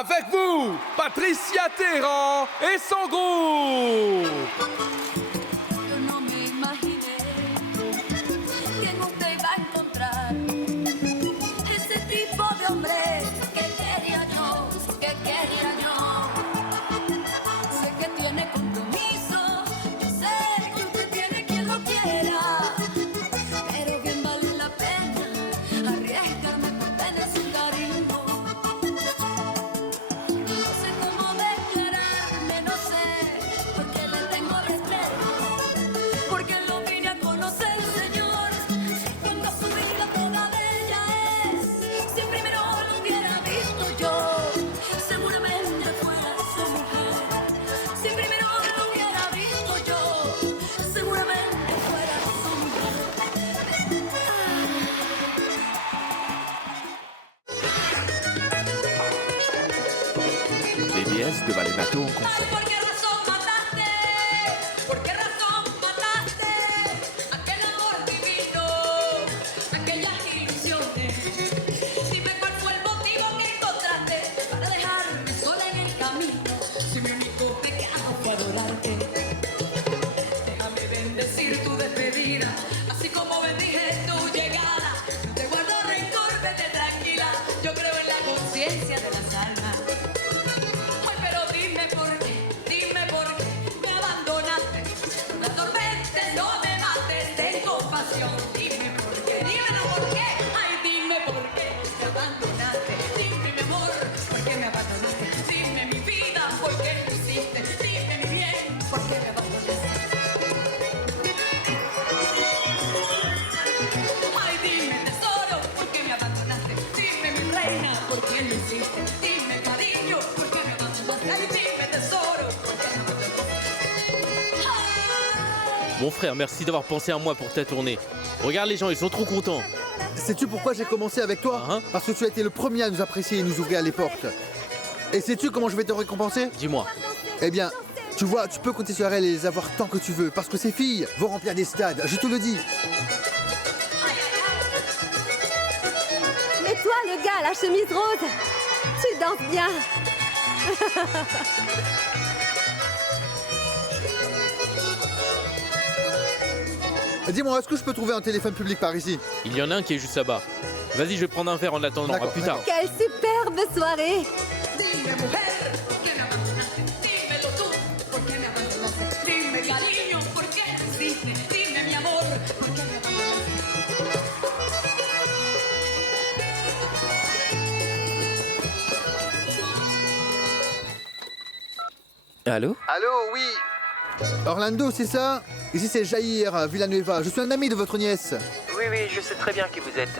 Avec vous, Patricia Terran et son groupe. Yo no me imaginé que en usted iba a encontrar ese tipo de hombre que quería yo, que quería yo. Sé que tiene compromiso, yo sé que usted tiene quien lo quiera, pero bien vale la pena arriesgarme por tener su cariño. No sé cómo declararme, no sé, porque le tengo respeto, porque lo vine a conocer, Señor. Tengo su vida, toda de ella es. Si primero lo hubiera visto yo, seguramente fuera su mujer. Si primero lo hubiera visto yo, seguramente fuera su mujer. Les déesses de Vallenato en ¿Sabes concert. por qué razón mataste? ¿Por qué razón mataste aquel amor divino, aquellas ilusiones? Dime cuál fue el motivo que encontraste para dejarme sola en el camino. Si mi único pecado fue adorarte, déjame bendecir tu despedida, así como bendije tu llegada. No te guardo rencor, vete tranquila. Yo creo en la conciencia de las almas. Ay, pero dime por qué me abandonaste. No me atormentes, no me mates, ten compasión. Dime por qué, dímelo por qué. Ay, dime por qué me abandonaste. Dime mi amor, por qué me abandonaste. Dime mi vida, por qué lo hiciste. Dime mi bien, por qué me abandonaste. Ay, dime tesoro, por qué me abandonaste. Dime mi reina, por qué lo hiciste. Dime cariño, por qué me abandonaste. Ay, dime tesoro, por qué me abandonaste. Ay. Mon frère, merci d'avoir pensé à moi pour ta tournée. Regarde les gens, ils sont trop contents. Sais-tu pourquoi j'ai commencé avec toi? Hein? Parce que tu as été le premier à nous apprécier et nous ouvrir les portes. Et sais-tu comment je vais te récompenser? Dis-moi. Eh bien, tu vois, tu peux compter sur elles et les avoir tant que tu veux. Parce que ces filles vont remplir des stades, je te le dis. Mais toi, le gars à la chemise rose, tu danses bien. Dis-moi, est-ce que je peux trouver un téléphone public par ici? Il y en a un qui est juste là-bas. Vas-y, je vais prendre un verre en attendant. À D'accord, plus tard. Quelle superbe soirée. Dime mujer, ¿por qué me abandonaste? Dímelo tú, ¿por qué me abandonaste? Dime cariño, ¿por qué lo hiciste? Dime mi amor, ¿por qué me abandonaste? Allô? Allô, oui. Orlando, c'est ça? Ici c'est Jair Villanueva. Je suis un ami de votre nièce. Oui, je sais très bien qui vous êtes.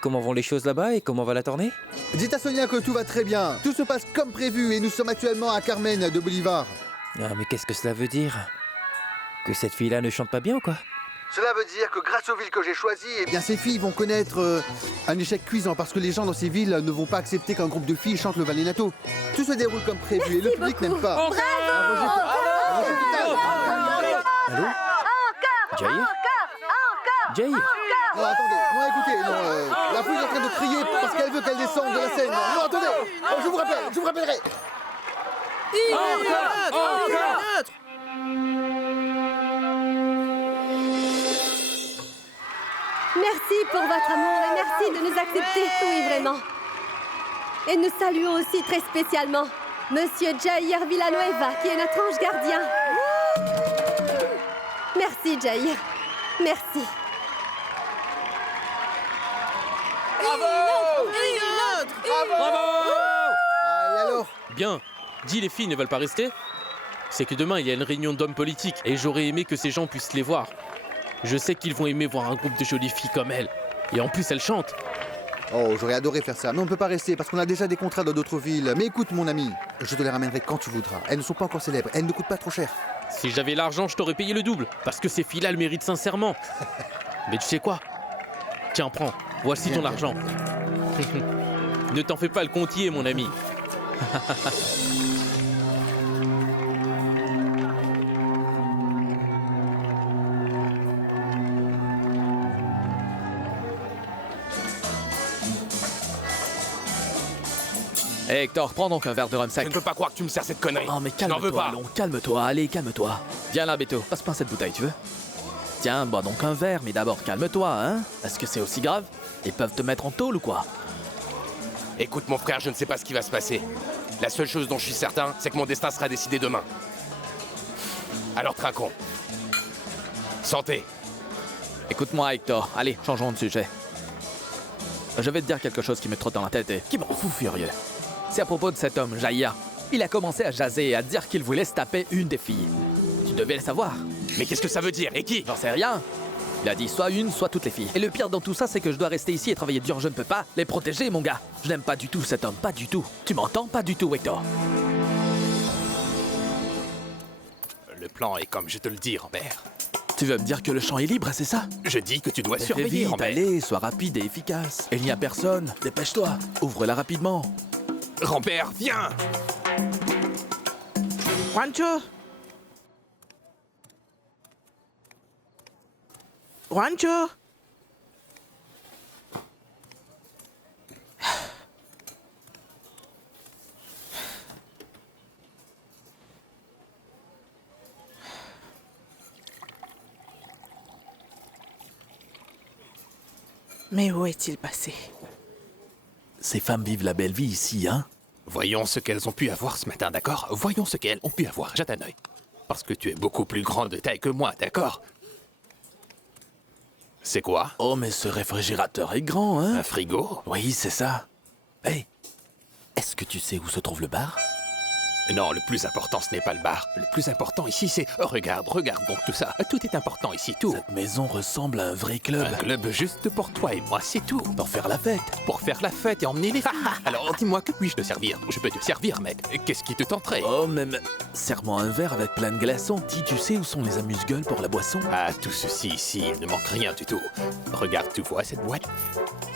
Comment vont les choses là-bas et comment va la tournée? Dites à Sonia que tout va très bien. Tout se passe comme prévu et nous sommes actuellement à Carmen de Bolivar. Ah, mais qu'est-ce que cela veut dire? Que cette fille-là ne chante pas bien ou quoi? Cela veut dire que grâce aux villes que j'ai choisies, eh bien ces filles vont connaître un échec cuisant parce que les gens dans ces villes ne vont pas accepter qu'un groupe de filles chante le Vallenato. Tout se déroule comme prévu et le public n'aime pas. Allô? Jair? Jair? Non, attendez, non, écoutez, non, la foule est en train de crier parce qu'elle veut qu'elle descende de la scène. Non, attendez, je vous rappellerai. Merci pour votre amour et merci de nous accepter. Oui, vraiment. Et nous saluons aussi très spécialement Monsieur Jair Villanueva, qui est notre ange gardien. Merci, Jair. Merci. Ah, et alors? Bien. Dis, les filles ne veulent pas rester? C'est que demain, il y a une réunion d'hommes politiques et j'aurais aimé que ces gens puissent les voir. Je sais qu'ils vont aimer voir un groupe de jolies filles comme elles. Et en plus, elles chantent. Oh, j'aurais adoré faire ça, mais on ne peut pas rester parce qu'on a déjà des contrats dans d'autres villes. Mais écoute, mon ami, je te les ramènerai quand tu voudras. Elles ne sont pas encore célèbres, elles ne coûtent pas trop cher. Si j'avais l'argent, je t'aurais payé le double. Parce que ces filles-là, elles méritent sincèrement. Mais tu sais quoi? Tiens, prends. Voici ton argent. Ne t'en fais pas le comptier, mon ami. Hé Hector, prends donc un verre de rhum Je sec. ne peux pas croire que tu me sers cette connerie. Oh mais Je n'en veux calme-toi, pas. allons, calme-toi, allez, calme-toi. Viens là, Beto, passe-moi cette bouteille, tu veux? Tiens, bois donc un verre, mais d'abord calme-toi, hein? Est-ce que c'est aussi grave? Ils peuvent te mettre en tôle ou quoi? Écoute mon frère, je ne sais pas ce qui va se passer. La seule chose dont je suis certain, c'est que mon destin sera décidé demain. Alors trinquons. Santé. Écoute-moi, Hector, allez, changeons de sujet. Je vais te dire quelque chose qui me trotte dans la tête et qui me rend fou furieux. C'est à propos de cet homme, Jaïa. Il a commencé à jaser et à dire qu'il voulait se taper une des filles. Tu devais le savoir. Mais qu'est-ce que ça veut dire? Et qui? J'en sais rien. Il a dit soit une, soit toutes les filles. Et le pire dans tout ça, c'est que je dois rester ici et travailler dur. Je ne peux pas les protéger, mon gars. Je n'aime pas du tout cet homme, pas du tout. Tu m'entends? Pas du tout, Hector. Le plan est comme je te le dis, Rambert. Tu veux me dire que le champ est libre, c'est ça? Je dis que tu dois Fais surveiller, vite, Rambert. allez, sois rapide et efficace. Il n'y a personne, dépêche-toi. Ouvre-la rapidement. Rambert, viens! Juancho. Juancho. Mais où est-il passé? Ces femmes vivent la belle vie ici, hein? Voyons ce qu'elles ont pu avoir ce matin, d'accord? Voyons ce qu'elles ont pu avoir, jette un œil. Parce que tu es beaucoup plus grand de taille que moi, d'accord? C'est quoi? Oh, mais ce réfrigérateur est grand, hein? Un frigo? Oui, c'est ça. Hé, est-ce que tu sais où se trouve le bar? Non, le plus important, ce n'est pas le bar. Le plus important ici, c'est... Oh, regarde donc tout ça. Tout est important ici, tout. Cette maison ressemble à un vrai club. Un club juste pour toi et moi, c'est tout. Pour faire la fête. Pour faire la fête et emmener les filles. Alors, dis-moi, que puis-je te servir? Je peux te servir, mec. Qu'est-ce qui te tenterait? Oh, mais serre-moi un verre avec plein de glaçons. Dis, tu sais où sont les amuse-gueules pour la boisson? Ah, tout ceci ici, il ne manque rien du tout. Regarde, tu vois cette boîte?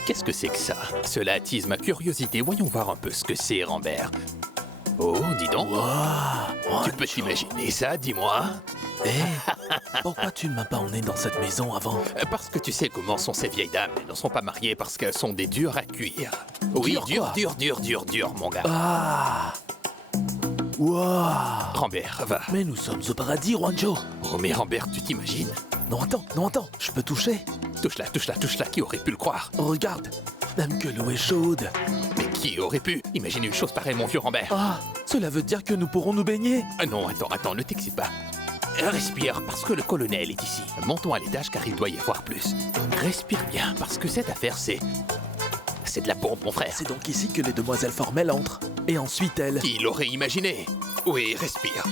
Qu'est-ce que c'est que ça? Cela attise ma curiosité. Voyons voir un peu ce que c'est, Rambert. Oh, dis donc. Wow, Tu peux t'imaginer ça, dis-moi? Hé, pourquoi tu ne m'as pas emmené dans cette maison avant? Parce que tu sais comment sont ces vieilles dames. Elles ne sont pas mariées parce qu'elles sont des dures à cuire. Oui, dur, mon gars. Ah! Wow! Rambert, va. Mais nous sommes au paradis, Juancho. Oh, mais Rambert, tu t'imagines? Non, attends, je peux toucher? Touche-la, qui aurait pu le croire? Regarde, même que l'eau est chaude. Mais qui aurait pu? Imagine une chose pareille, mon vieux Rambert. Ah, cela veut dire que nous pourrons nous baigner? Ah non, attends, ne t'excite pas. Respire, parce que le colonel est ici. Montons à l'étage, car il doit y avoir plus. Respire bien, parce que cette affaire, c'est de la bombe, mon frère. C'est donc ici que les demoiselles formelles entrent. Et ensuite elles... Qui l'aurait imaginé? Oui, respire.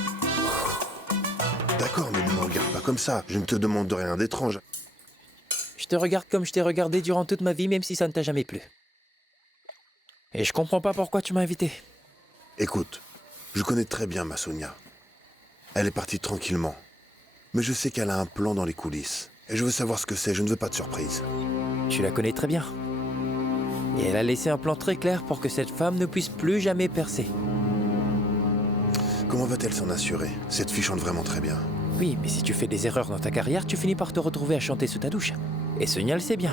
D'accord, mais ne me regarde pas comme ça. Je ne te demande rien d'étrange. Je te regarde comme je t'ai regardé durant toute ma vie, même si ça ne t'a jamais plu. Et je comprends pas pourquoi tu m'as invité. Écoute, je connais très bien ma Sonia. Elle est partie tranquillement. Mais je sais qu'elle a un plan dans les coulisses. Et je veux savoir ce que c'est, je ne veux pas de surprise. Tu la connais très bien. Et elle a laissé un plan très clair pour que cette femme ne puisse plus jamais percer. Comment va-t-elle s'en assurer? Cette fille chante vraiment très bien. Oui, mais si tu fais des erreurs dans ta carrière, tu finis par te retrouver à chanter sous ta douche. Et Sonia le sait bien.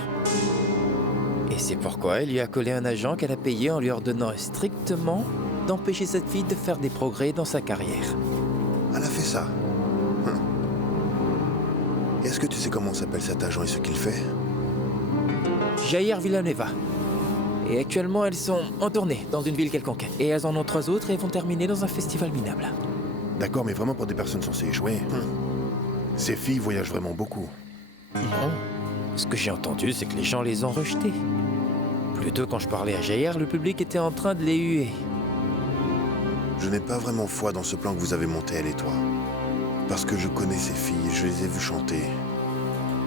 Et c'est pourquoi elle lui a collé un agent qu'elle a payé en lui ordonnant strictement d'empêcher cette fille de faire des progrès dans sa carrière. Elle a fait ça. Et est-ce que tu sais comment s'appelle cet agent et ce qu'il fait? Jair Villanueva. Et actuellement, elles sont en tournée dans une ville quelconque. Et elles en ont 3 autres et vont terminer dans un festival minable. D'accord, mais vraiment pour des personnes censées échouer. Ces filles voyagent vraiment beaucoup. Non. Ce que j'ai entendu, c'est que les gens les ont rejetées. Plutôt, quand je parlais à Jair, le public était en train de les huer. Je n'ai pas vraiment foi dans ce plan que vous avez monté, elle et toi. Parce que je connais ces filles, je les ai vues chanter.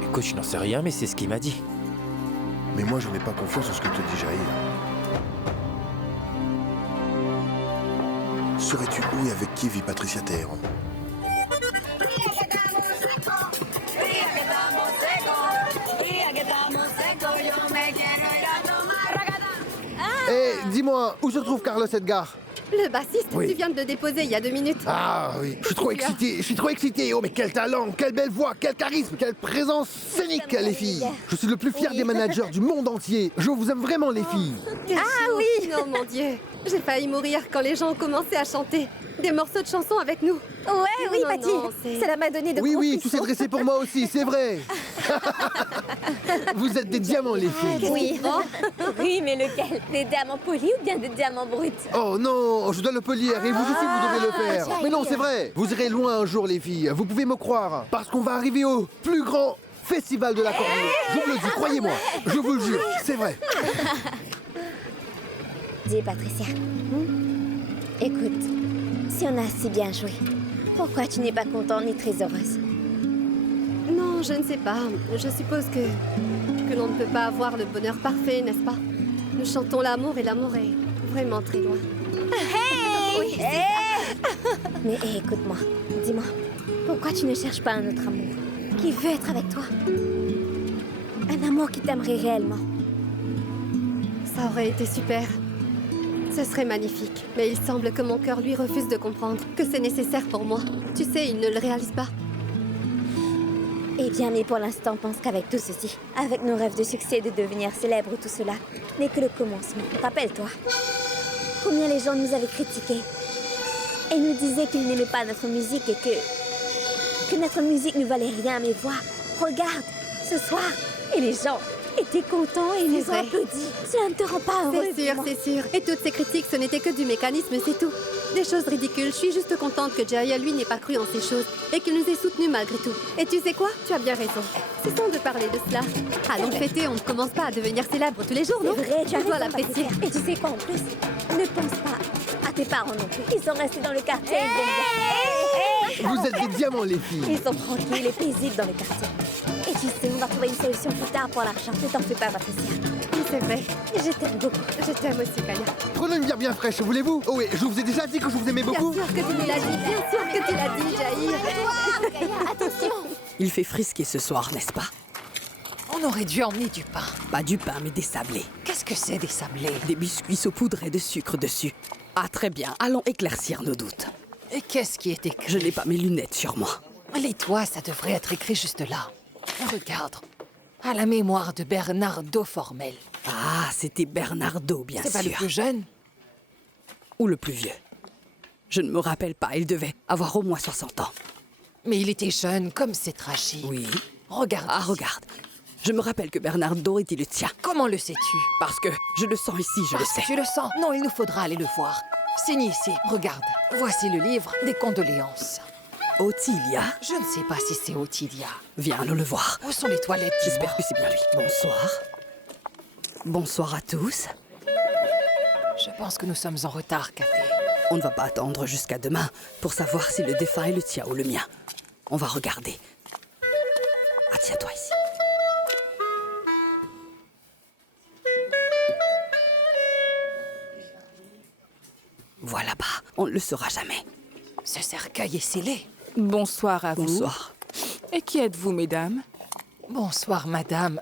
Écoute, je n'en sais rien, mais c'est ce qu'il m'a dit. Mais moi, je n'ai pas confiance en ce que te dit Jair. Saurais-tu où et avec qui vit Patricia Teheran? Eh, dis-moi, où se trouve Carlos Edgar? Le bassiste, Oui. tu viens de le déposer il y a 2 minutes. Ah oui, je suis trop excité, oh mais quel talent, quelle belle voix, quel charisme, quelle présence scénique les filles. Je suis le plus fier des managers du monde entier, je vous aime vraiment les filles. Ah oui. Non mon Dieu, j'ai failli mourir quand les gens ont commencé à chanter des morceaux de chansons avec nous. Ouais, oui, Non, Patty. non, c'est- Ça m'a donné de Oui, gros oui, tout s'est frissons. dressé pour moi aussi, c'est vrai. Vous êtes des diamants les filles. Oui. Oui, mais lequel? Des diamants polis ou bien des diamants bruts? Oh non, je dois le polir et vous aussi vous devez le faire. Jair. Mais non, c'est vrai. Vous irez loin un jour les filles, vous pouvez me croire. Parce qu'on va arriver au plus grand festival de l'accordéon. Je vous le dis, croyez-moi, je vous le jure, c'est vrai. Dis, Patricia. Écoute, si on a si bien joué, pourquoi tu n'es pas contente ni très heureuse? Non, je ne sais pas. Je suppose que l'on ne peut pas avoir le bonheur parfait, n'est-ce pas? Nous chantons l'amour et l'amour est vraiment très loin. Oui, mais écoute-moi, dis-moi, pourquoi tu ne cherches pas un autre amour qui veut être avec toi? Un amour qui t'aimerait réellement. Ça aurait été super. Ce serait magnifique. Mais il semble que mon cœur lui refuse de comprendre que c'est nécessaire pour moi. Tu sais, il ne le réalise pas. Eh bien, mais pour l'instant, pense qu'avec tout ceci, avec nos rêves de succès, de devenir célèbres, tout cela n'est que le commencement. Rappelle-toi combien les gens nous avaient critiqués et nous disaient qu'ils n'aimaient pas notre musique et que notre musique ne valait rien. Mais vois, regarde, ce soir, et les gens étaient contents et nous ont vrai. applaudi. Cela ne te rend pas heureuse? C'est sûr, dis-moi. c'est sûr. Et toutes ces critiques, ce n'était que du mécanisme, c'est tout. Des choses ridicules. Je suis juste contente que Jaya, lui, n'ait pas cru en ces choses et qu'il nous ait soutenus malgré tout. Et tu sais quoi? Tu as bien raison. Cessons de parler de cela. Allons fêter, on ne commence pas à devenir célèbre tous les jours, non? C'est vrai, tu as dois raison, l'apprécier. Patricia. Et tu sais quoi en plus? Ne pense pas à tes parents non plus. Ils sont restés dans le quartier. Ils aiment bien. Vous êtes des diamants les filles. Ils sont tranquilles et paisibles dans le quartier. Et tu sais, on va trouver une solution plus tard pour l'argent. Ne t'en fais pas, Patricia. Oui, c'est vrai. Je t'aime beaucoup. Je t'aime aussi, Kaya. Prenez une bière bien fraîche, voulez-vous? Oh oui, je vous ai déjà dit que je vous aimais beaucoup. Bien sûr que tu me l'as dit. Bien sûr que tu l'as dit, Jair. Attention. Il fait frisquer ce soir, n'est-ce pas? On aurait dû emmener du pain. Pas du pain, mais des sablés. Qu'est-ce que c'est des sablés? Des biscuits saupoudrés de sucre dessus. Ah, très bien. Allons éclaircir nos doutes. Et qu'est-ce qui est écrit? Je n'ai pas mes lunettes sur moi. Lis-toi, ça devrait être écrit juste là. Regarde. À la mémoire de Bernardo Formel. Ah, c'était Bernardo, bien sûr. C'est pas le plus jeune? Ou le plus vieux. Je ne me rappelle pas, il devait avoir au moins 60 ans. Mais il était jeune, comme c'est tragique. Oui. Regarde. Ah, ici. regarde. Je me rappelle que Bernardo était le tien. Comment le sais-tu? Parce que je le sens ici, je le sais. Tu le sens? Non, il nous faudra aller le voir. Signe ici, regarde. Voici le livre des condoléances. Ottilia? Je ne sais pas si c'est Ottilia. Viens, allons le voir. Où sont les toilettes? J'espère que c'est bien lui. Bonsoir. Bonsoir à tous. Je pense que nous sommes en retard, Cathy. On ne va pas attendre jusqu'à demain pour savoir si le défunt est le tien ou le mien. On va regarder. Ah, tiens-toi ici. Voilà bas, on ne le saura jamais. Ce cercueil est scellé. Bonsoir à vous. Bonsoir. Et qui êtes-vous, mesdames? Bonsoir, madame.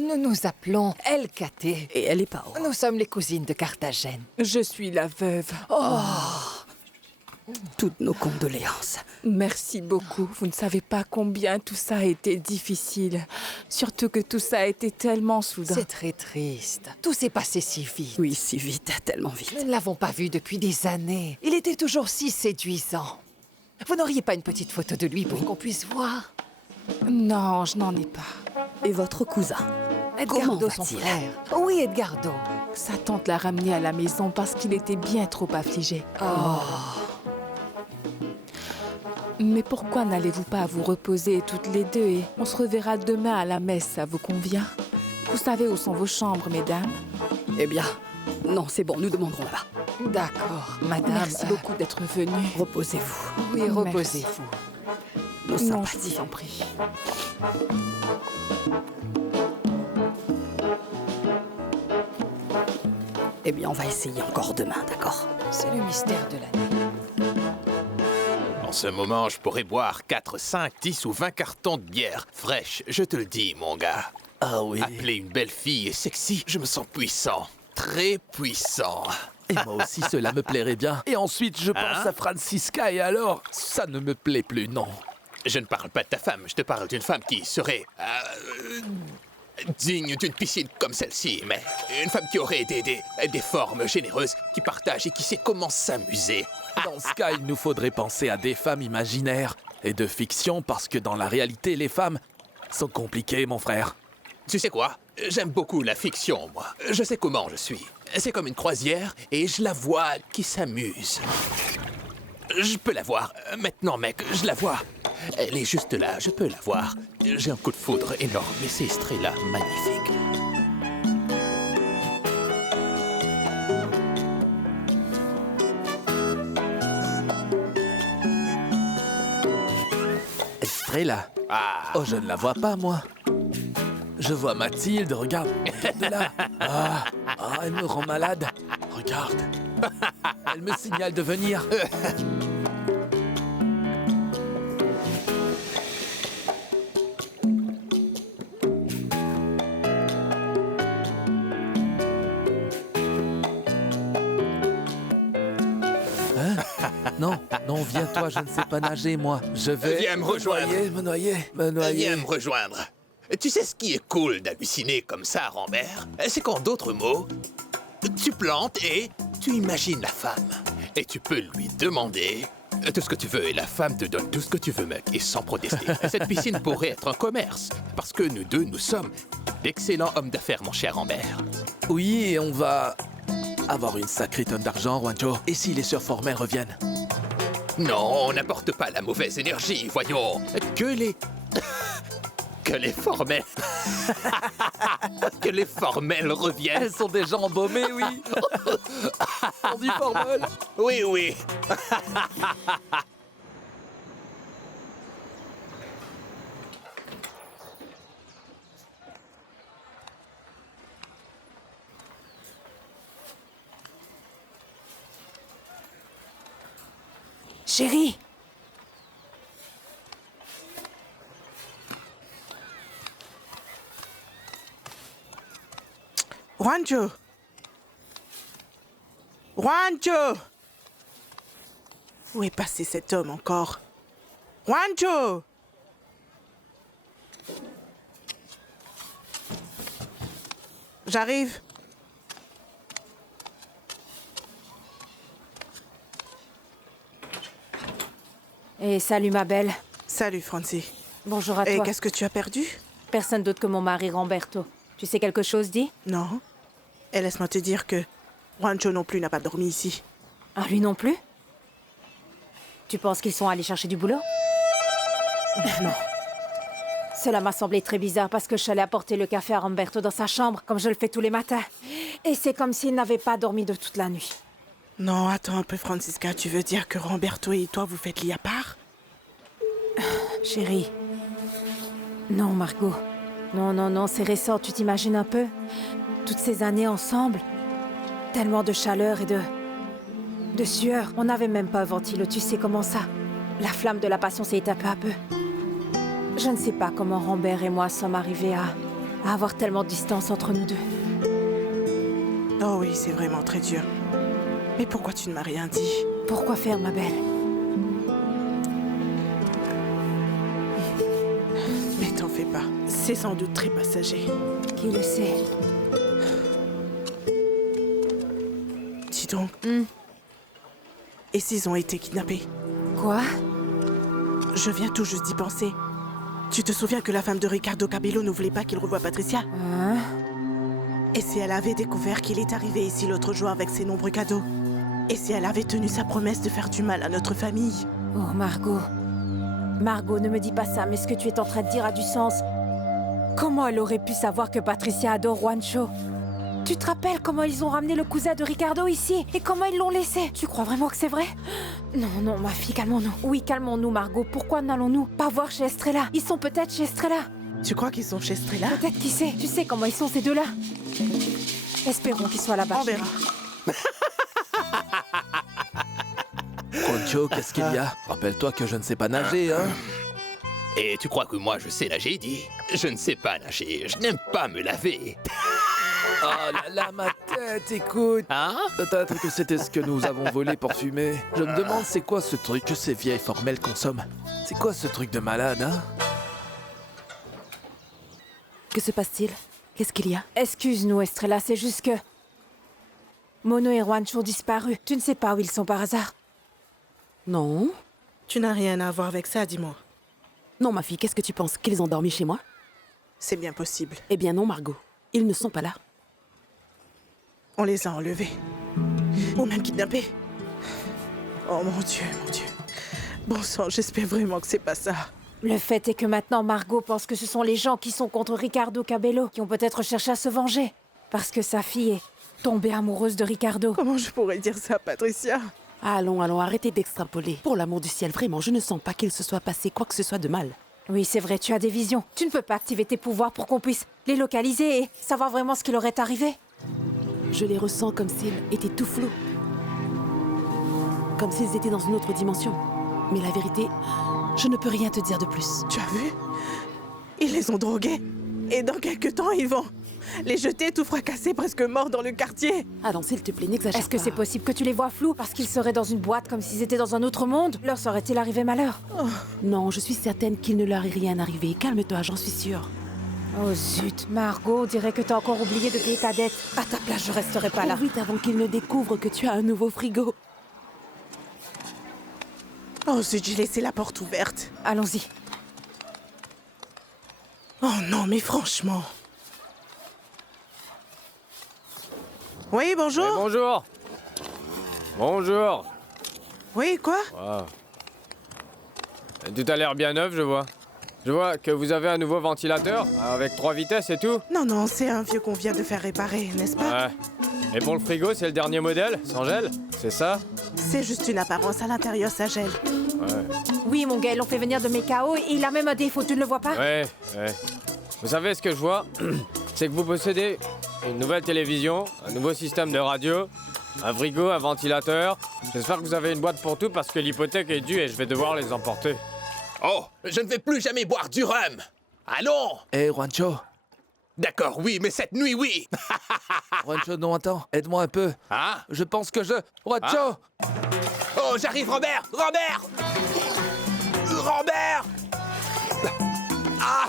Nous nous appelons LKT. Et elle est pas haut. Nous sommes les cousines de Carthagène. Je suis la veuve. Toutes nos condoléances. Merci beaucoup. Vous ne savez pas combien tout ça a été difficile. Surtout que tout ça a été tellement soudain. C'est très triste. Tout s'est passé si vite. Oui, si vite, tellement vite. Nous ne l'avons pas vu depuis des années. Il était toujours si séduisant. Vous n'auriez pas une petite photo de lui pour qu'on puisse voir? Non, je n'en ai pas. Et votre cousin? Edgardo, Comment son va-t-il? frère. Oui, Edgardo. Sa tante l'a ramené à la maison parce qu'il était bien trop affligé. Mais pourquoi n'allez-vous pas vous reposer toutes les deux et on se reverra demain à la messe, ça vous convient? Vous savez où sont vos chambres, mesdames? Eh bien, non, c'est bon, nous demanderons là-bas. D'accord, madame. Merci beaucoup d'être venue. Reposez-vous. Oui, Merci. reposez-vous. Nos Non, je sympathies. vous en prie. Eh bien, on va essayer encore demain, d'accord? C'est le mystère de l'année. En ce moment, je pourrais boire 4, 5, 10 ou 20 cartons de bière fraîche, je te le dis, mon gars. Ah oui. Appeler une belle fille et sexy, je me sens puissant. Très puissant. Et moi aussi, cela me plairait bien. Et ensuite, je pense à Francisca et alors, ça ne me plaît plus, non. Je ne parle pas de ta femme, je te parle d'une femme qui serait digne d'une piscine comme celle-ci, mais une femme qui aurait des formes généreuses, qui partage et qui sait comment s'amuser. Dans ce cas, il nous faudrait penser à des femmes imaginaires et de fiction parce que dans la réalité, les femmes sont compliquées, mon frère. Tu sais quoi? J'aime beaucoup la fiction, moi. Je sais comment je suis. C'est comme une croisière et je la vois qui s'amuse. Je peux la voir. Maintenant, mec, je la vois. Elle est juste là, je peux la voir. J'ai un coup de foudre énorme et c'est Estrella magnifique. Estrella? Oh, je ne la vois pas, moi. Je vois Mathilde, regarde, de là. Elle me rend malade. Regarde. Elle me signale de venir. Non, viens-toi, je ne sais pas nager, moi. Je vais Viens me rejoindre. me noyer. Viens me rejoindre. Tu sais ce qui est cool d'halluciner comme ça, Rambert? C'est qu'en d'autres mots, tu plantes et tu imagines la femme. Et tu peux lui demander tout ce que tu veux et la femme te donne tout ce que tu veux, mec, et sans protester. Cette piscine pourrait être un commerce, parce que nous deux, nous sommes d'excellents hommes d'affaires, mon cher Rambert. Oui, et on va avoir une sacrée tonne d'argent, Juancho. Et si les sœurs formelles reviennent? Non, on n'apporte pas la mauvaise énergie, voyons. Que les formelles... que les formelles reviennent. Elles sont déjà embaumées, oui. On dit formelle. Oui, oui. Chérie! Juancho! Juancho! Où est passé cet homme encore? Juancho! J'arrive. Et salut ma belle. Salut Francie. Bonjour à toi. Et qu'est-ce que tu as perdu? Personne d'autre que mon mari Ramberto. Tu sais quelque chose, dit? Non. Et laisse-moi te dire que Juancho non plus n'a pas dormi ici. Ah, lui non plus? Tu penses qu'ils sont allés chercher du boulot? Non. Cela m'a semblé très bizarre parce que je suis allée apporter le café à Ramberto dans sa chambre, comme je le fais tous les matins. Et c'est comme s'il n'avait pas dormi de toute la nuit. Non, attends un peu, Francisca. Tu veux dire que Ramberto et toi, vous faites lit à part? Chérie. Non, Margot. Non, c'est récent, tu t'imagines un peu? Toutes ces années ensemble. Tellement de chaleur et de sueur. On n'avait même pas un ventilo, tu sais comment ça? La flamme de la passion s'est éteinte peu à peu. Je ne sais pas comment Rambert et moi sommes arrivés à avoir tellement de distance entre nous deux. Oh oui, c'est vraiment très dur. Mais pourquoi tu ne m'as rien dit? Pourquoi faire, ma belle? Mais t'en fais pas. C'est sans doute très passager. Qui le sait? Dis donc. Et s'ils ont été kidnappés? Quoi? Je viens tout juste d'y penser. Tu te souviens que la femme de Ricardo Cabello ne voulait pas qu'il revoie Patricia? Hein? Et si elle avait découvert qu'il est arrivé ici l'autre jour avec ses nombreux cadeaux? Et si elle avait tenu sa promesse de faire du mal à notre famille? Oh, Margot. Margot, ne me dis pas ça, mais ce que tu es en train de dire a du sens. Comment elle aurait pu savoir que Patricia adore Juancho? Tu te rappelles comment ils ont ramené le cousin de Ricardo ici? Et comment ils l'ont laissé? Tu crois vraiment que c'est vrai? Non, ma fille, calmons-nous. Oui, calmons-nous, Margot. Pourquoi n'allons-nous pas voir chez Estrella? Ils sont peut-être chez Estrella. Tu crois qu'ils sont chez Estrella? Peut-être, qui sait? Tu sais comment ils sont, ces deux-là? Espérons qu'ils soient là-bas. On verra. Juancho, qu'est-ce qu'il y a? Rappelle-toi que je ne sais pas nager, hein? Et tu crois que moi je sais nager, dis? Je ne sais pas nager, je n'aime pas me laver. Oh là là, ma tête! Arrête, écoute. Hein? Peut-être que c'était ce que nous avons volé pour fumer. Je me demande c'est quoi ce truc que ces vieilles formelles consomment. C'est quoi ce truc de malade, hein? Que se passe-t-il? Qu'est-ce qu'il y a? Excuse-nous, Estrella, c'est juste que... Mono et Juancho ont disparu. Tu ne sais pas où ils sont par hasard? Non. Tu n'as rien à voir avec ça, dis-moi. Non, ma fille, qu'est-ce que tu penses? Qu'ils ont dormi chez moi? C'est bien possible. Eh bien non, Margot. Ils ne sont pas là. On les a enlevés. Ou même kidnappés. Oh mon Dieu, mon Dieu. Bon sang, j'espère vraiment que c'est pas ça. Le fait est que maintenant, Margot pense que ce sont les gens qui sont contre Ricardo Cabello qui ont peut-être cherché à se venger. Parce que sa fille est tombée amoureuse de Ricardo. Comment je pourrais dire ça, Patricia? Allons, arrêtez d'extrapoler. Pour l'amour du ciel, vraiment, je ne sens pas qu'il se soit passé quoi que ce soit de mal. Oui, c'est vrai, tu as des visions. Tu ne peux pas activer tes pouvoirs pour qu'on puisse les localiser et savoir vraiment ce qui leur est arrivé. Je les ressens comme s'ils étaient tout flous. Comme s'ils étaient dans une autre dimension. Mais la vérité, je ne peux rien te dire de plus. Tu as vu? Ils les ont drogués. Et dans quelques temps, ils vont les jeter tout fracassés, presque morts dans le quartier. Allons, s'il te plaît, n'exagère pas. Est-ce que c'est possible que tu les vois flous parce qu'ils seraient dans une boîte comme s'ils étaient dans un autre monde? Leur serait-il arrivé malheur? Non, je suis certaine qu'il ne leur est rien arrivé. Calme-toi, j'en suis sûre. Oh zut, Margot, on dirait que t'as encore oublié de payer ta dette. À ta place, je resterai pas là. Vite avant qu'ils ne découvrent que tu as un nouveau frigo. Oh zut, j'ai laissé la porte ouverte. Allons-y. Oh non, mais franchement. Oui, bonjour. Oui, bonjour. Bonjour. Oui, quoi? Wow. Tout a l'air bien neuf, je vois. Je vois que vous avez un nouveau ventilateur, avec 3 vitesses et tout. Non, non, c'est un vieux qu'on vient de faire réparer, n'est-ce pas? Ouais. Et pour le frigo, c'est le dernier modèle, sans gel, c'est ça? C'est juste une apparence, à l'intérieur, ça gèle. Ouais. Oui, mon gars, ils l'ont fait venir de Mécao et il a même un défaut, tu ne le vois pas? Ouais. Vous savez ce que je vois? C'est que vous possédez une nouvelle télévision, un nouveau système de radio, un frigo, un ventilateur. J'espère que vous avez une boîte pour tout parce que l'hypothèque est due et je vais devoir les emporter. Oh, je ne vais plus jamais boire du rhum. Allons. Hé, Juancho. D'accord, oui, mais cette nuit, oui. Juancho, non, attends, aide-moi un peu. Hein? Je pense que Juancho! Hein? Oh, j'arrive, Robert! Robert! Robert! Ah!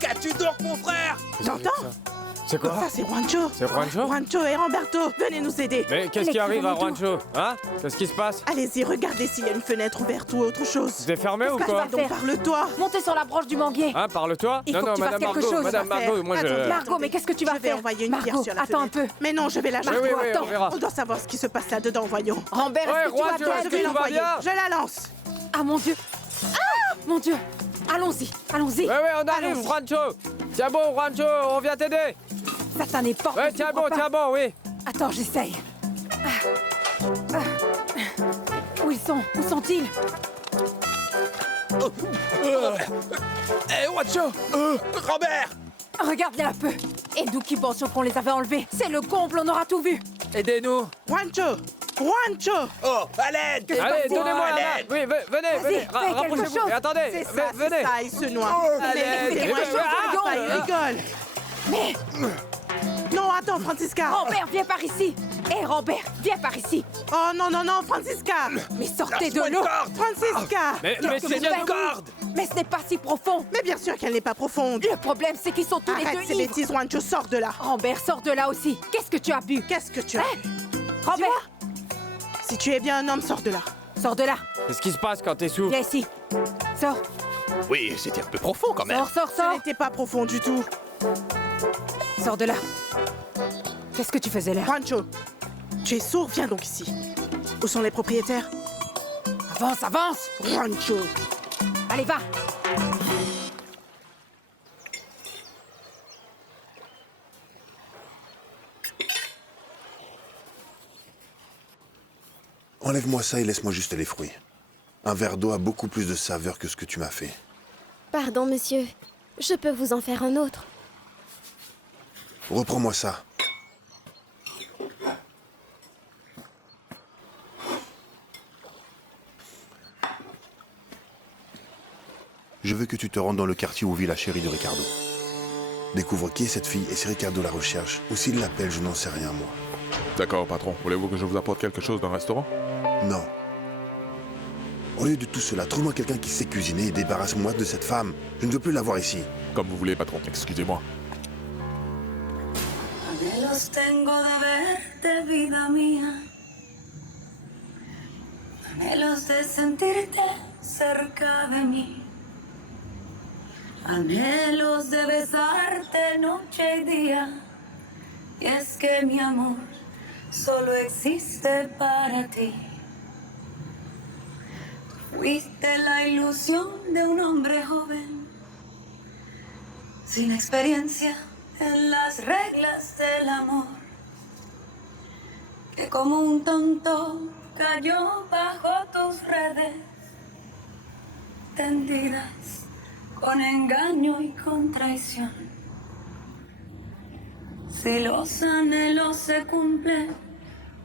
Qu'as-tu donc, mon frère? T'entends? C'est quoi? Ça, c'est Juancho. C'est Juancho? Juancho et Roberto, venez nous aider. Mais qu'est-ce qui arrive à Juancho? Hein? Qu'est-ce qui se passe? Allez-y, regardez s'il y a une fenêtre ouverte ou autre chose. C'est fermé ou quoi? Donc parle-toi. Montez sur la branche du manguier. Hein, parle-toi? Il faut que tu fasses Madame quelque Margot, chose. Madame Margot, moi je... Attendez. Margot, mais qu'est-ce que tu vas Je vais faire? envoyer une Margot, pierre sur la attends un fenêtre. peu. Mais non, je vais la Margot, lancer. attends. on verra. On doit savoir ce qui se passe là-dedans, voyons. Rambert, est-ce que tu vas bien? Je vais l'envoyer. Je la lance. Ah, mon Dieu. Ah, mon Dieu. Allons-y, allons-y. Ouais, on arrive, Juancho. Tiens bon, Juancho, on vient t'aider. Satan est porte. Ouais, tiens bon, oui. Attends, j'essaye. Où ils sont? Où sont-ils? Hé, Juancho! Robert! Regarde-les un peu. Et nous qui pensions qu'on les avait enlevés. C'est le comble, on aura tout vu. Aidez-nous! Juancho! Juancho! Oh, à l'aide! Allez, donnez-moi la main. l'aide! Oui, venez, Vas-y, fais rapprochez-vous. quelque chose. Et attendez, C'est ça, venez. c'est ça, il se noie. Allez, Mais il rigole. Mais... Non, attends, Francisca. Rambert, viens par ici. Hé, Rambert, viens par ici. Oh non, non, non, Francisca. Mais sortez de Lâche-moi une l'eau. corde. Francisca. Mais Qu'est-ce que c'est vous bien faites? une corde. Mais ce n'est pas si profond. Mais bien sûr qu'elle n'est pas profonde. Le problème, c'est qu'ils sont tous les Arrête deux ces ivres. bêtises, Juancho, sors de là. Rambert, sors de là aussi. Qu'est-ce que tu as bu? Qu'est-ce que tu as vu? Rambert, Si tu es bien un homme, sors de là. sors de là. Qu'est-ce qui se passe quand t'es sous? Viens ici. Sors, Oui, c'était un peu profond quand même. sors. Ce n'était pas profond du tout. Sors de là. Qu'est-ce que tu faisais là? Juancho, tu es sourd, viens donc ici. Où sont les propriétaires? Avance. Juancho. Allez, va. Enlève-moi ça et laisse-moi juste les fruits. Un verre d'eau a beaucoup plus de saveur que ce que tu m'as fait. Pardon, monsieur. Je peux vous en faire un autre. Reprends-moi ça. Je veux que tu te rendes dans le quartier où vit la chérie de Ricardo. découvre qui est cette fille et si Ricardo la recherche, ou s'il l'appelle, je n'en sais rien, moi. D'accord, patron. Voulez-vous que je vous apporte quelque chose d'un restaurant? Non. Au lieu de tout cela, trouve-moi quelqu'un qui sait cuisiner et débarrasse-moi de cette femme. Je ne veux plus la voir ici. Comme vous voulez, patron. Excusez-moi. Anhelos tengo de verte, vida mía. Anhelos de sentirte cerca de mí. Anhelos de besarte noche y día. Y es que mi amor solo existe para ti. Fuiste la ilusión de un hombre joven, sin experiencia en las reglas del amor, que como un tonto cayó bajo tus redes, tendidas con engaño y con traición. Si los anhelos se cumplen,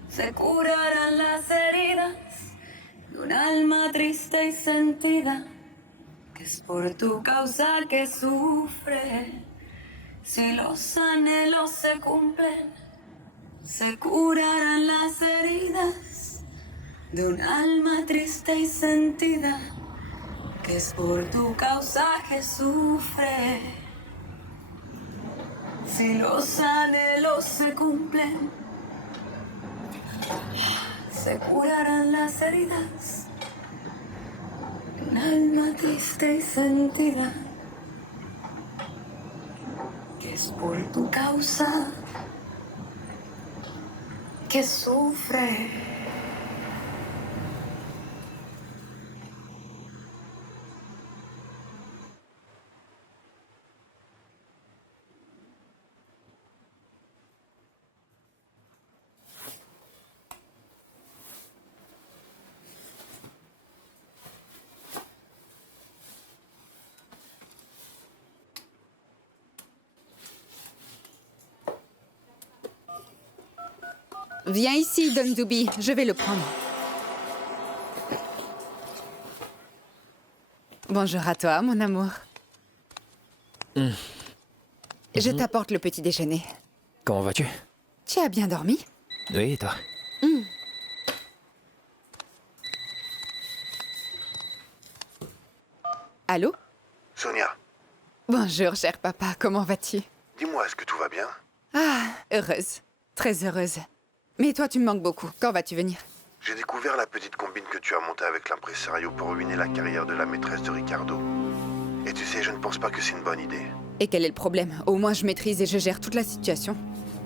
se curarán las heridas de un alma triste y sentida, que es por tu causa que sufre. Si los anhelos se cumplen, se curarán las heridas de un alma triste y sentida, que es por tu causa que sufre. Si los anhelos se cumplen, se curarán las heridas de un alma triste y sentida, que es por tu causa que sufre. Viens ici, Dondoubi, je vais le prendre. Bonjour à toi, mon amour. Je t'apporte le petit déjeuner. Comment vas-tu? Tu as bien dormi? Oui, et toi? Allô? Sonia, Bonjour, cher papa, comment vas-tu? dis-moi, est-ce que tout va bien? Ah, heureuse. Très heureuse. Mais toi, tu me manques beaucoup. Quand vas-tu venir? J'ai découvert la petite combine que tu as montée avec l'impresario pour ruiner la carrière de la maîtresse de Ricardo. Et tu sais, je ne pense pas que c'est une bonne idée. Et quel est le problème? Au moins, je maîtrise et je gère toute la situation.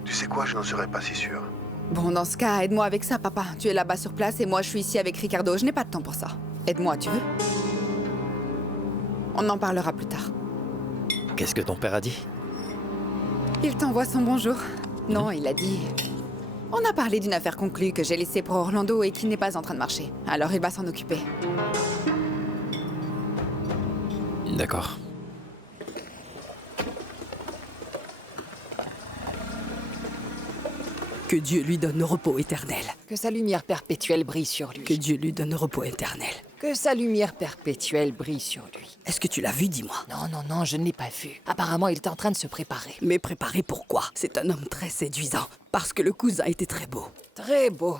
Tu sais quoi, je n'en serais pas si sûr. Bon, dans ce cas, aide-moi avec ça, papa. Tu es là-bas sur place et moi, je suis ici avec Ricardo. Je n'ai pas de temps pour ça. Aide-moi, tu veux? On en parlera plus tard. Qu'est-ce que ton père a dit? Il t'envoie son bonjour. Non, il a dit... On a parlé d'une affaire conclue que j'ai laissée pour Orlando et qui n'est pas en train de marcher. Alors il va s'en occuper. D'accord. Que Dieu lui donne le repos éternel. Que sa lumière perpétuelle brille sur lui. Que Dieu lui donne le repos éternel. Que sa lumière perpétuelle brille sur lui. Est-ce que tu l'as vu, dis-moi? Non, je ne l'ai pas vu. Apparemment, il est en train de se préparer. Mais préparé pourquoi? C'est un homme très séduisant. Parce que le cousin était très beau. Très beau.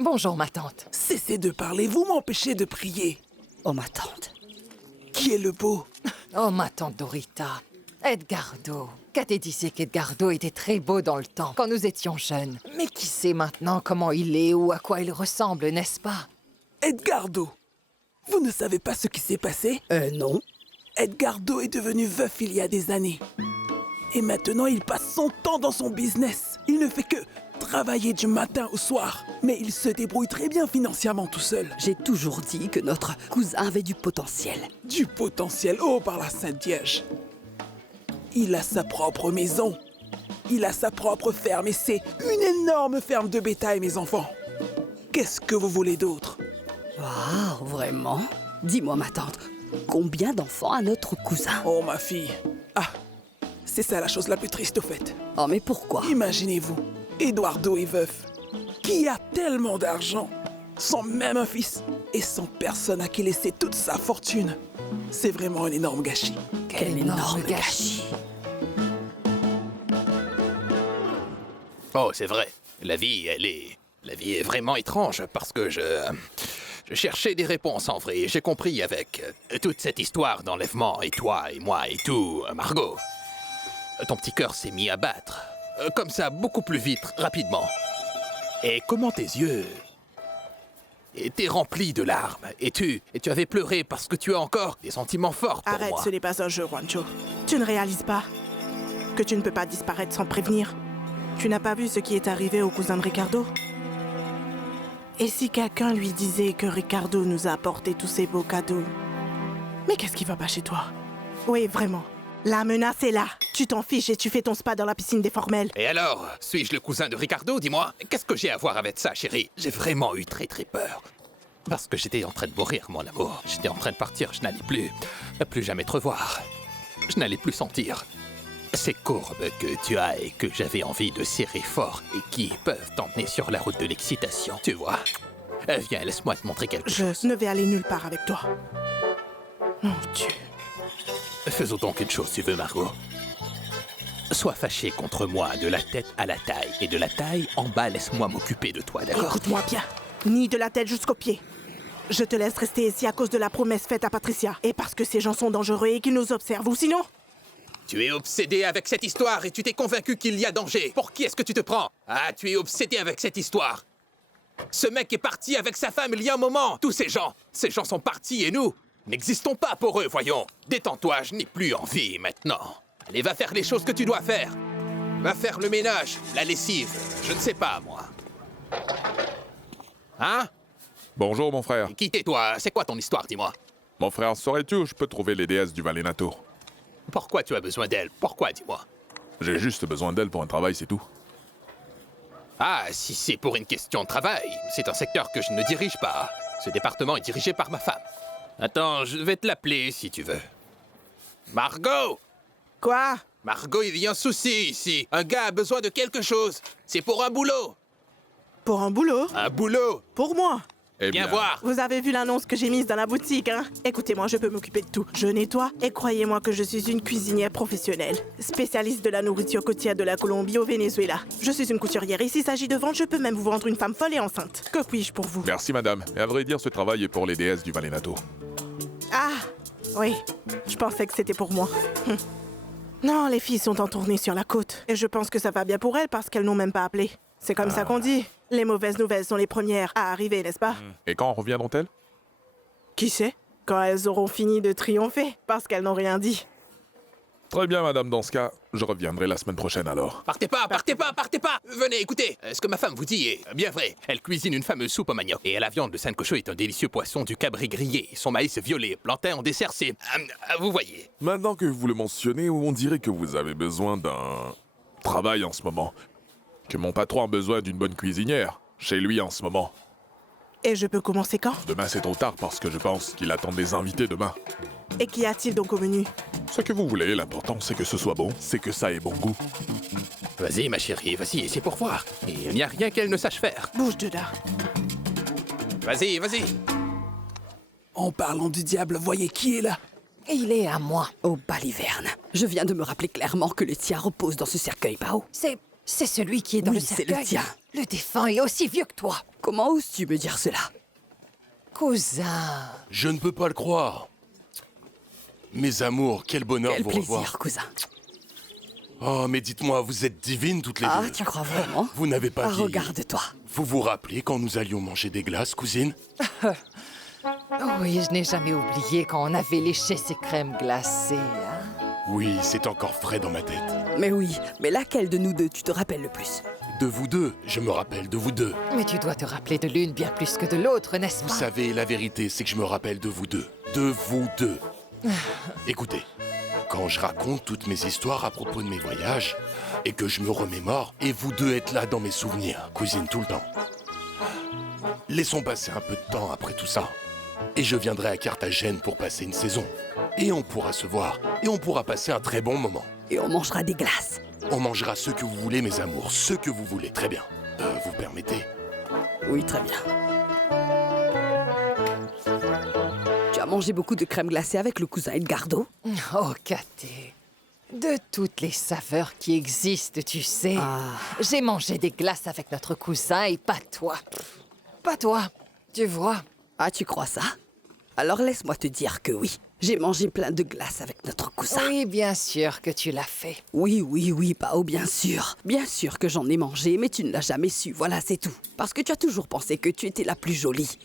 Bonjour, ma tante. Cessez de parler, vous m'empêchez de prier. Oh, ma tante. Qui est le beau? Oh, ma tante Dorita. Edgardo. Cathy disait qu'Edgardo était très beau dans le temps, quand nous étions jeunes. Mais qui sait maintenant comment il est ou à quoi il ressemble, n'est-ce pas? Edgardo. Vous ne savez pas ce qui s'est passé? Non. Edgardo est devenu veuf il y a des années. Et maintenant, il passe son temps dans son business. Il ne fait que travailler du matin au soir. Mais il se débrouille très bien financièrement tout seul. J'ai toujours dit que notre cousin avait du potentiel. Du potentiel? Oh, par la Sainte Vierge. Il a sa propre maison. Il a sa propre ferme et c'est une énorme ferme de bétail, mes enfants. Qu'est-ce que vous voulez d'autre? Waouh, vraiment? Dis-moi, ma tante, combien d'enfants a notre cousin? Oh, ma fille. Ah, c'est ça la chose la plus triste au fait. Oh, mais pourquoi? Imaginez-vous, Eduardo est veuf, qui a tellement d'argent, sans même un fils, et sans personne à qui laisser toute sa fortune. C'est vraiment un énorme gâchis. Quel énorme gâchis. Oh, c'est vrai. La vie est vraiment étrange parce que je cherchais des réponses en vrai. J'ai compris avec toute cette histoire d'enlèvement et toi et moi et tout, Margot. Ton petit cœur s'est mis à battre. Comme ça, beaucoup plus vite, rapidement. Et comment tes yeux étaient remplis de larmes. Et tu avais pleuré parce que tu as encore des sentiments forts pour Arrête, moi. ce n'est pas un jeu, Juancho. Tu ne réalises pas que tu ne peux pas disparaître sans prévenir. Tu n'as pas vu ce qui est arrivé au cousin de Ricardo? Et si quelqu'un lui disait que Ricardo nous a apporté tous ces beaux cadeaux? Mais qu'est-ce qui va pas chez toi? Oui, vraiment. La menace est là. Tu t'en fiches et tu fais ton spa dans la piscine des Formels. Et alors, suis-je le cousin de Ricardo, dis-moi? Qu'est-ce que j'ai à voir avec ça, chérie? J'ai vraiment eu très très peur. Parce que j'étais en train de mourir, mon amour. J'étais en train de partir, je n'allais plus jamais te revoir. Je n'allais plus sentir ces courbes que tu as et que j'avais envie de serrer fort et qui peuvent t'emmener sur la route de l'excitation, tu vois. Viens, laisse-moi te montrer quelque chose. Je ne vais aller nulle part avec toi. Mon Dieu. Faisons donc une chose, tu veux, Margot. Sois fâché contre moi de la tête à la taille. Et de la taille en bas, laisse-moi m'occuper de toi, d'accord? Écoute-moi bien. Ni de la tête jusqu'aux pieds. Je te laisse rester ici à cause de la promesse faite à Patricia. Et parce que ces gens sont dangereux et qu'ils nous observent. Ou sinon... Tu es obsédé avec cette histoire et tu t'es convaincu qu'il y a danger. Pour qui est-ce que tu te prends? Ah, tu es obsédé avec cette histoire. Ce mec est parti avec sa femme il y a un moment. Tous ces gens sont partis et nous n'existons pas pour eux, voyons. Détends-toi, je n'ai plus envie maintenant. Allez, va faire les choses que tu dois faire. Va faire le ménage, la lessive, je ne sais pas, moi. Hein? Bonjour, mon frère. Qui t'es, toi? C'est quoi ton histoire, dis-moi? Mon frère, saurais-tu où je peux trouver les déesses du Valenato? Pourquoi tu as besoin d'elle? Pourquoi, dis-moi? J'ai juste besoin d'elle pour un travail, c'est tout. Ah, si c'est pour une question de travail, c'est un secteur que je ne dirige pas. Ce département est dirigé par ma femme. Attends, je vais te l'appeler si tu veux. Margot! Quoi? Margot, il y a un souci ici. Un gars a besoin de quelque chose. C'est pour un boulot. Pour un boulot? Un boulot? Pour moi? Eh Viens voir. Vous avez vu l'annonce que j'ai mise dans la boutique, hein? Écoutez-moi, je peux m'occuper de tout. Je nettoie et croyez-moi que je suis une cuisinière professionnelle. Spécialiste de la nourriture côtière de la Colombie au Venezuela. Je suis une couturière et s'il s'agit de vente, je peux même vous vendre une femme folle et enceinte. Que puis-je pour vous? Merci, madame. Et à vrai dire, ce travail est pour les déesses du Valenato. Ah! Oui, je pensais que c'était pour moi. Non, les filles sont en tournée sur la côte. Et je pense que ça va bien pour elles parce qu'elles n'ont même pas appelé. C'est comme ça qu'on dit. Les mauvaises nouvelles sont les premières à arriver, n'est-ce pas? Et quand reviendront-elles? Qui sait? Quand elles auront fini de triompher, parce qu'elles n'ont rien dit. Très bien, madame, dans ce cas, je reviendrai la semaine prochaine alors. Partez pas, partez pas, partez pas! Venez, écoutez, ce que ma femme vous dit est bien vrai. Elle cuisine une fameuse soupe au manioc. Et la viande de Sainte-Cochot est un délicieux poisson du Cabri grillé. Son maïs violet, plantain en dessert, c'est... vous voyez. Maintenant que vous le mentionnez, on dirait que vous avez besoin d'un travail en ce moment. Que mon patron a besoin d'une bonne cuisinière, chez lui en ce moment. Et je peux commencer quand? Demain c'est trop tard parce que je pense qu'il attend des invités demain. Et qu'y a-t-il donc au menu? Ce que vous voulez, l'important c'est que ce soit bon, c'est que ça ait bon goût. Vas-y, ma chérie, vas-y, c'est pour voir. Et il n'y a rien qu'elle ne sache faire. Bouge de là. Vas-y, vas-y. En parlant du diable, voyez qui est là? Il est à moi. Oh, baliverne. Je viens de me rappeler clairement que le tien repose dans ce cercueil, Bao. C'est celui qui est dans Oui, le c'est cercueil. le tien. Le défunt est aussi vieux que toi. Comment oses-tu me dire cela? Cousin. Je ne peux pas le croire. Mes amours, quel bonheur Quel vous plaisir, revoir. cousin. Oh, mais dites-moi, vous êtes divines toutes les deux. Ah, tu crois vraiment? Vous n'avez pas vieilli. Regarde-toi. Vous vous rappelez quand nous allions manger des glaces, cousine? Oui, je n'ai jamais oublié quand on avait léché ces crèmes glacées. Hein? Oui, c'est encore frais dans ma tête. Mais oui, mais laquelle de nous deux tu te rappelles le plus? De vous deux, je me rappelle de vous deux. Mais tu dois te rappeler de l'une bien plus que de l'autre, n'est-ce pas? Vous savez, la vérité, c'est que je me rappelle de vous deux. De vous deux. Écoutez, quand je raconte toutes mes histoires à propos de mes voyages, et que je me remémore, et vous deux êtes là dans mes souvenirs, cousine, tout le temps. Laissons passer un peu de temps après tout ça. Et je viendrai à Carthagène pour passer une saison. Et on pourra se voir. Et on pourra passer un très bon moment. Et on mangera des glaces. On mangera ce que vous voulez, mes amours. Ce que vous voulez. Très bien. Vous permettez? Oui, très bien. Tu as mangé beaucoup de crème glacée avec le cousin Edgardo? Oh, Caté. De toutes les saveurs qui existent, tu sais. J'ai mangé des glaces avec notre cousin et pas toi. Pas toi, tu vois. Ah, tu crois ça? Alors laisse-moi te dire que oui. J'ai mangé plein de glaces avec notre cousin. Oui, bien sûr que tu l'as fait. Oui, Pao, bien sûr. Bien sûr que j'en ai mangé, mais tu ne l'as jamais su, voilà, c'est tout. Parce que tu as toujours pensé que tu étais la plus jolie.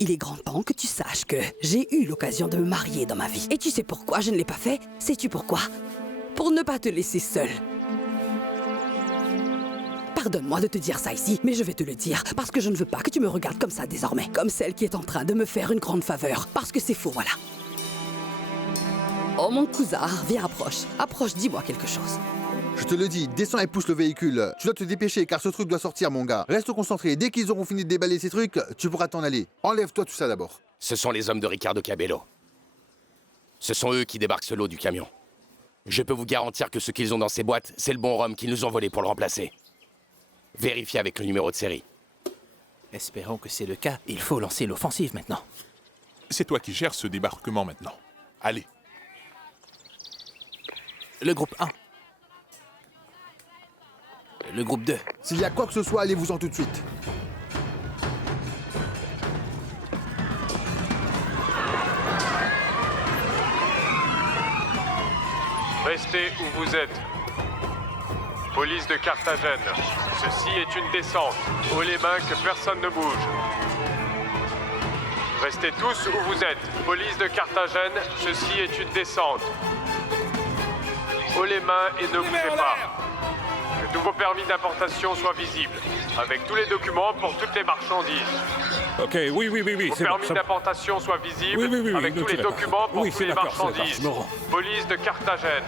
Il est grand temps que tu saches que j'ai eu l'occasion de me marier dans ma vie. Et tu sais pourquoi je ne l'ai pas fait? Sais-tu pourquoi? Pour ne pas te laisser seule. Pardonne-moi de te dire ça ici, mais je vais te le dire, parce que je ne veux pas que tu me regardes comme ça désormais. Comme celle qui est en train de me faire une grande faveur. Parce que c'est faux, voilà. Oh mon cousin, viens, approche. Approche, dis-moi quelque chose. Je te le dis, descends et pousse le véhicule. Tu dois te dépêcher car ce truc doit sortir, mon gars. Reste concentré, dès qu'ils auront fini de déballer ces trucs, tu pourras t'en aller. Enlève-toi tout ça d'abord. Ce sont les hommes de Ricardo Cabello. Ce sont eux qui débarquent ce lot du camion. Je peux vous garantir que ce qu'ils ont dans ces boîtes, c'est le bon rhum qu'ils nous ont volé pour le remplacer. Vérifiez avec le numéro de série. Espérons que c'est le cas. Il faut lancer l'offensive maintenant. C'est toi qui gères ce débarquement maintenant. Allez. Le groupe 1. Le groupe 2. S'il y a quoi que ce soit, allez-vous-en tout de suite. Restez où vous êtes. Police de Carthagène. Ceci est une descente. Haut les mains, que personne ne bouge. Restez tous où vous êtes. Police de Carthagène. Ceci est une descente. Haut les mains et ne bougez pas. Que tous vos permis d'importation soient visibles. Avec tous les documents pour toutes les marchandises. Ok, oui, Vos c'est bon. permis d'importation soient visibles. Oui, avec tous les d'accord. documents pour Oui, toutes c'est les d'accord, c'est marchandises. d'accord, je me rends. Police de Carthagène.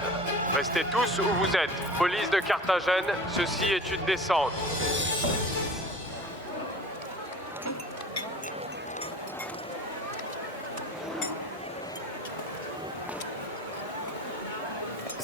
Restez tous où vous êtes. Police de Carthagène, ceci est une descente.